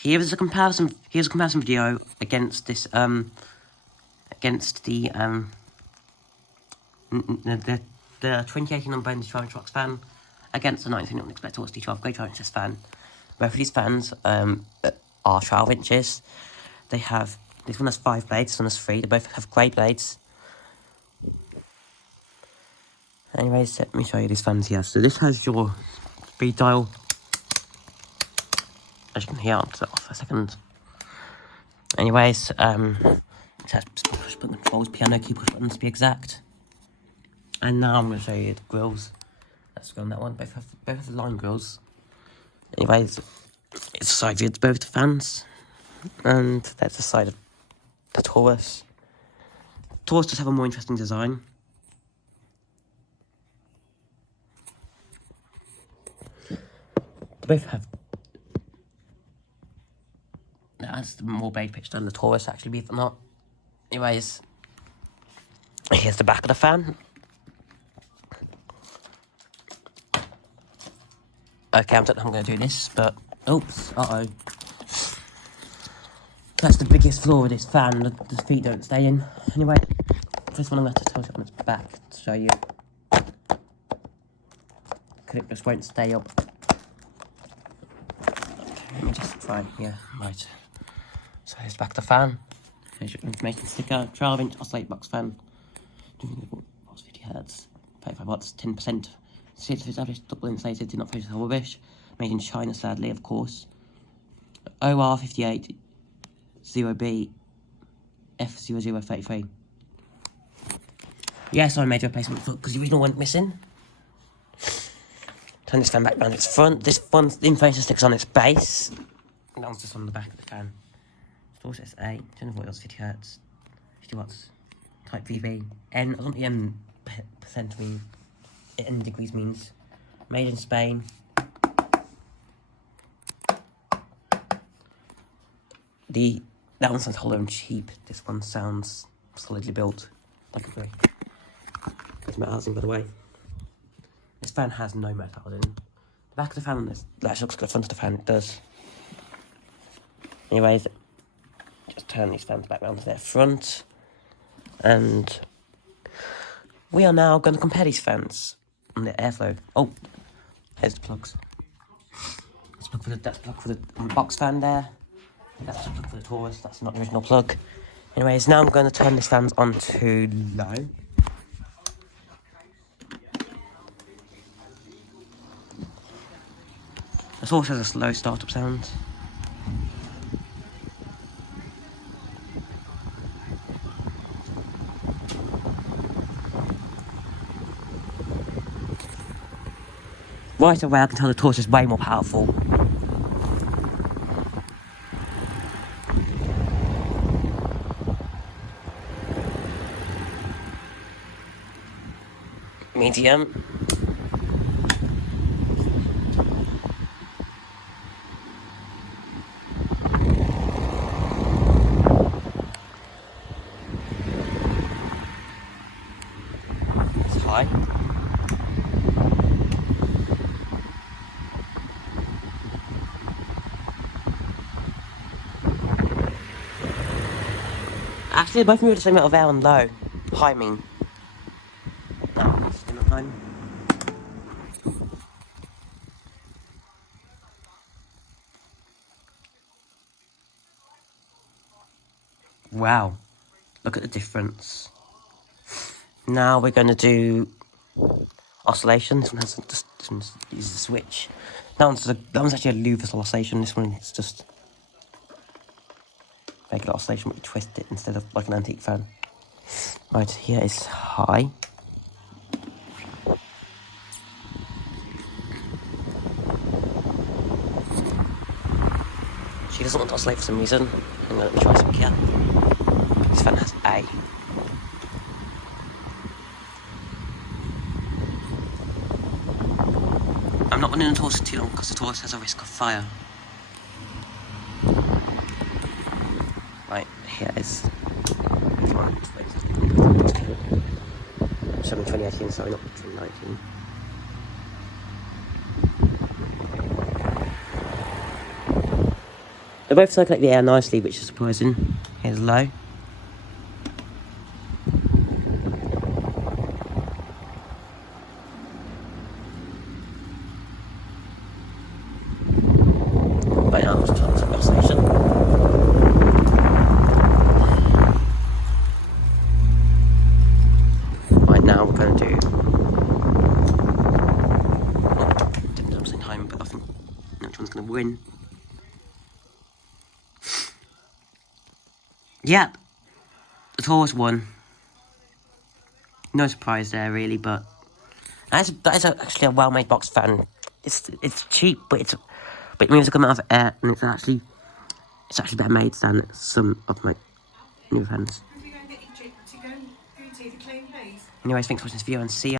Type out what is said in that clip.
Here's a comparison video against this against the 2018 Unbranded 12-inch fan against the 19 Xpelair Taurus T12 Grey 12-inch fan. Both of these fans are 12 inches. They have, this one has 5 blades, this one has 3. They both have grey blades. Anyways, let me show you these fans here. So this has your speed dial. As you can hear, I'll put it off for a second. Anyways, it has push button controls, piano key push buttons to be exact. And now I'm going to show you the grills. Let's go on that one. Both have the line grills. Anyways, it's the side view of both the fans. And that's the side of the Taurus. Taurus does have a more interesting design. They both have, that's more blade pitch than the Taurus, actually, believe it or not. Anyways, here's the back of the fan. Okay, I don't know how I'm going to do this, but oops, That's the biggest flaw with this fan, the feet don't stay in. Anyway, first one I'm going to tilt it on its back to show you. Clip just won't stay up. Let me just try, yeah, right. So here's the back of the fan. Here's your information sticker, 12-inch oscillate box fan. 50 Hz, 35 watts, 10%. Seats established, double insulated, did not face the rubbish. Made in China, sadly, of course. OR58 0B F0033. Yes, I made a replacement foot because the original went missing. Turn this fan back round its front. This one's the information sticks on its base. And that one's just on the back of the fan. Taurus SA, 240 watts, 50 Hz, 50 watts, type VV. N, I don't know what the N percent mean. N degrees means. Made in Spain. That one sounds hollow and cheap. This one sounds solidly built. Like a brick. It's metal housing, by the way. This fan has no metal housing. The back of the fan on this actually looks like the front of the fan. It does. Anyways, just turn these fans back round to their front. And we are now going to compare these fans on the airflow. Oh, there's the plugs. That's plug for the box fan there. That's the plug for the Taurus. That's not the original plug. Anyways, now I'm going to turn these fans on to low. The Taurus has a slow startup sound. Right away, I can tell the Taurus is way more powerful. Medium. It's high. Actually, both move the same amount of air on low. High, I mean. No, still not high. Wow. Look at the difference. Now we're going to do oscillation. This one uses a switch. That one's actually a louvre oscillation. This one's just regular oscillation, but you twist it instead of like an antique fan. Right, here is high. She doesn't want to oscillate for some reason. Let me try something here. This fan has A. I'm not running the Taurus too long because the Taurus has a risk of fire. Right, here is 2018, sorry, not 2019. They both circulate the air nicely, which is surprising. Here's low. Right now, I'm just trying to the station. Right now, we're going to do. Didn't do something home, but I think which one's going to win. Yep, the Taurus won. No surprise there, really, but that is actually a well-made box fan. It's cheap, but it moves a good amount of air, and it's actually better made than some of my new fans. Anyways, thanks for watching this video, and see you.